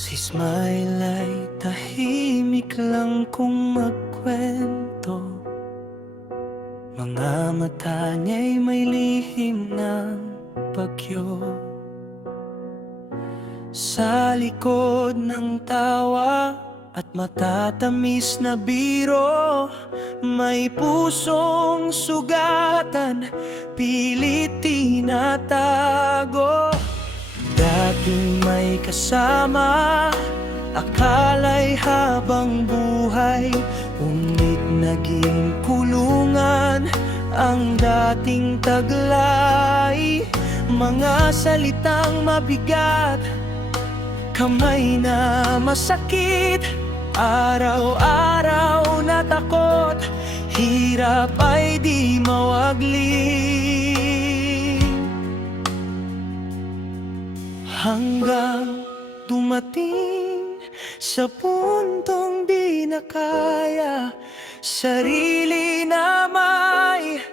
Si Smile ay tahimik lang kung magkwento. Mga mata niya'y may lihim ng bagyo. Sa likod ng tawa at matatamis na biro, may pusong sugatan, pilit tinatago. Dating may kasama, akala'y habang buhay, ngunit naging kulungan ang dating taglay. Mga salitang mabigat, kamay na masakit, araw-araw na takot, hirap ay di mawagli. Hanggang dumating sa puntong di na kaya, sarili na may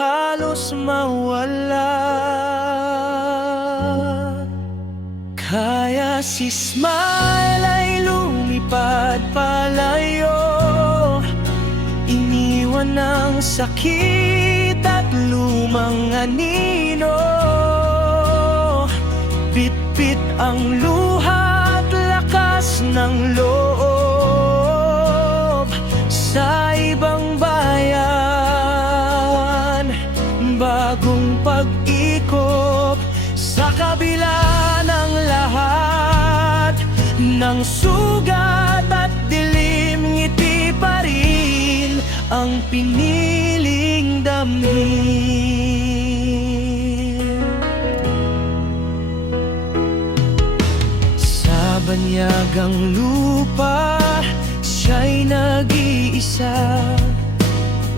halos mawala. Kaya si Smile ay lumipad palayo, iniwan ng sakit at lumang anino. Bit-bit ang luha at lakas ng loob. Sa ibang bayan, bagong pag-ikot. Sa kabila ng lahat ng sugat at dilim, ngiti pa rin ang piniling damhin. Sa banyagang lupa, siya'y nag-iisa.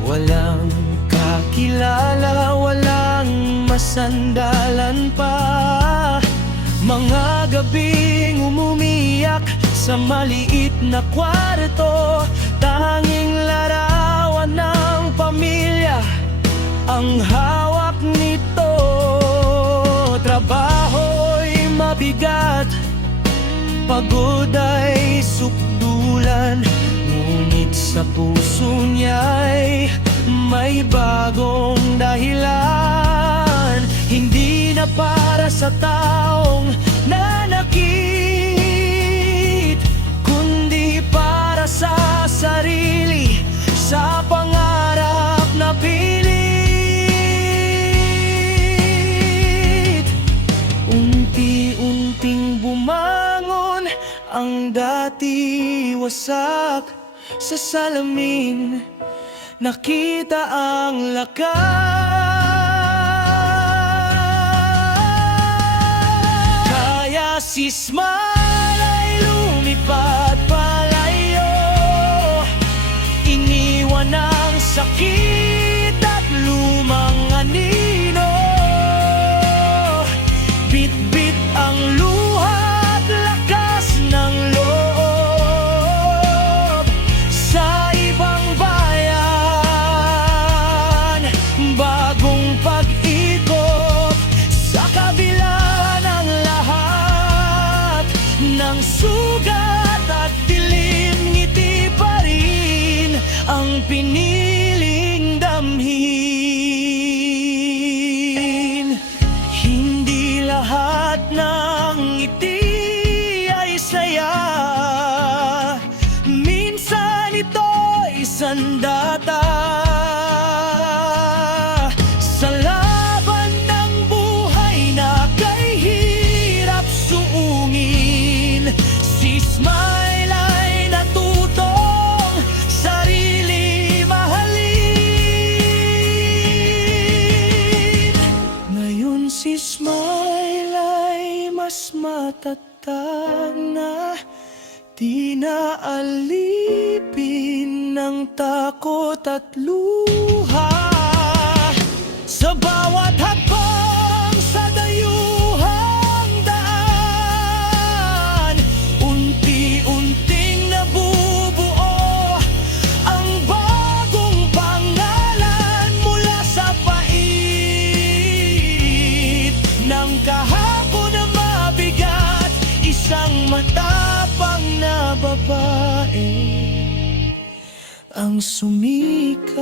Walang kakilala, walang masandalan pa. Mga gabing umumiyak sa maliit na kwarto, tanging larawan ng pamilya ang hawak nito. Trabaho'y mabigat, pagod ay sukdulan, ngunit sa puso niya'y may bagong dahilan. Hindi na para sa taong nanakit, kundi para sa sarili, sa pangarap na pilit. Unti-unting bumangon ang dati wasak. Sa salamin nakita ang lakas. Kaya si Smile ay lumipad palayo, iniwan ang sakit at lumang anino. Bit-bit ang luha at lakas ng loob. Sa ibang bayan, bagong pag-ikot. Sa kabila ng lahat ng sugat at dilim, ngiti pa rin ang piniling damhin. Hindi lahat ng ngiti ay saya, minsan ito'y sandata. Sa laban ng buhay na kay hirap suungin, si Smile ay natutong sarili mahalin. Ngayon si Smile ay mas matatag na, di na alipin ng takot at luha. Sa bawat hakbang sa dayuhang daan, unti-unting nabubuo ang bagong pangalan mula sa pait ng kahapon na mabigat. Isang mata matapang na babae ang sumikat.